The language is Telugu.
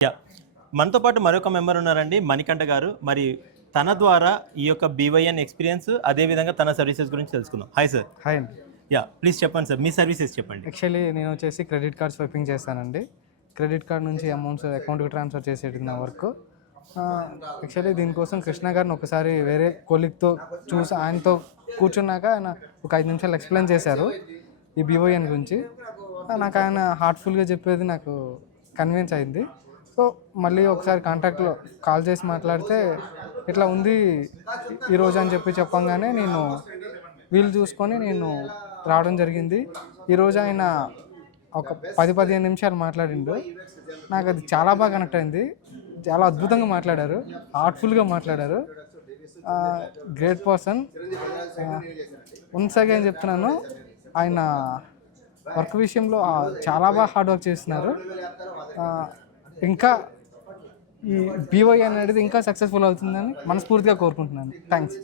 యాహ్! మనతో పాటు మరొక మెంబర్ ఉన్నారండి మణికంఠ గారు. మరి తన ద్వారా ఈ యొక్క బీవైఎన్ ఎక్స్‌పీరియన్స్ అదేవిధంగా తన సర్వీసెస్ గురించి తెలుసుకుందాం. Hi sir. హాయ్ అండి. యాహ్! ప్లీజ్ చెప్పండి సార్. మీ సర్వీసెస్ చెప్పండి. యాక్చువల్లీ నేను వచ్చేసి క్రెడిట్ కార్డ్ స్వైపింగ్ చేస్తానండి. క్రెడిట్ కార్డ్ నుంచి అమౌంట్స్ అకౌంట్‌కి ట్రాన్స్‌ఫర్ చేసేది నా వర్క్. యాక్చువల్లీ దీనికోసం కృష్ణ గారిని ఒకసారి వేరే కొలీగ్‌తో చూసి ఆయనతో కూర్చున్నాక ఆయన ఒక 5 నిమిషాలు ఎక్స్‌ప్లెయిన్ చేశారు ఈ బీఓఎన్ గురించి. నాకు ఆయన హార్ట్‌ఫుల్‌గా చెప్పేది నాకు కన్విన్స్ అయింది. సో మళ్ళీ ఒకసారి కాంటాక్ట్‌లో కాల్ చేసి మాట్లాడితే ఇట్లా ఉంది ఈరోజు అని చెప్పంగానే నేను వీలు చూసుకొని నేను రావడం జరిగింది. ఈరోజు ఆయన ఒక 10-15 నిమిషాలు మాట్లాడిండు. నాకు అది చాలా బాగా కనెక్ట్ అయింది. చాలా అద్భుతంగా మాట్లాడారు, హార్ట్ఫుల్గా మాట్లాడారు. Great person. వన్స్ అగైన్ చెప్తున్నాను, ఆయన వర్క్ విషయంలో చాలా బాగా హార్డ్ వర్క్ చేస్తున్నారు. ఇంకా ఈ బీవై అనేది ఇంకా సక్సెస్ఫుల్ అవుతుందని మనస్ఫూర్తిగా కోరుకుంటున్నాను. థ్యాంక్స్.